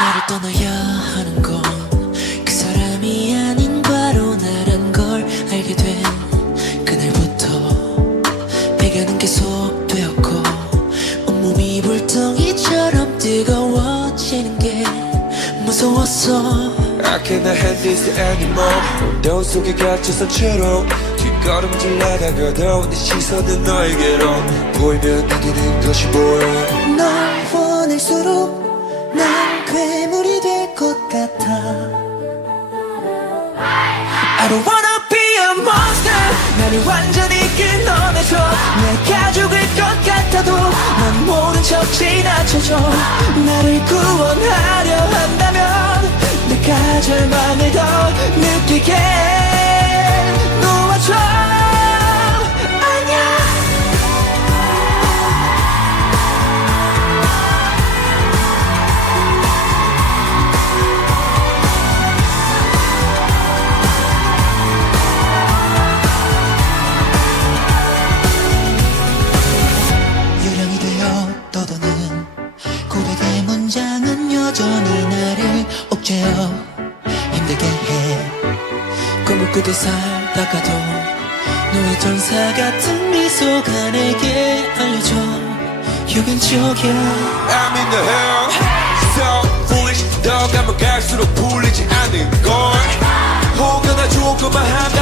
나를 떠나야 하는 건 그 사람이 아닌 바로 나란 걸 알게 된 그날부터 배가는 계속 되었고 온몸이 불덩이처럼 뜨거워지는 게 무서웠어 I cannot handle this anymore 너 속에 갇혀선 채로. 뒷걸음질 나다가도 내 시선은 너에게로. 보이면 당기는 것이 보여 널 원할수록 난 괴물이 될 것 같아. I don't wanna be a monster. 나를 완전히 끊어내줘. 내 가족일 것 같아도 난 모른 척 지나쳐줘. 나를 구원하려 한다면 내가 절망을 더 느끼게 꾸듯 살다가도 너의 전사 같은 미소가 내게 알려줘. 유견적이야 I'm in the hell. So foolish. 더 가면 갈수록 풀리지 않는 걸. 혹여나 조금만 한다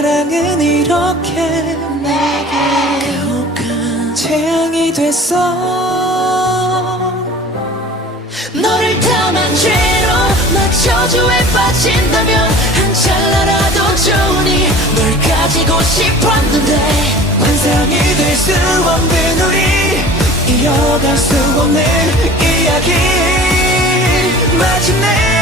사랑은 이렇게 내게 가혹한 재앙이 됐어. 너를 탐한 죄로 나 저주에 빠진다면 한 찰나라도 좋으니 널 가지고 싶었는데 환상이 될 수 없는 우리 이어갈 수 없는 이야기. 마침내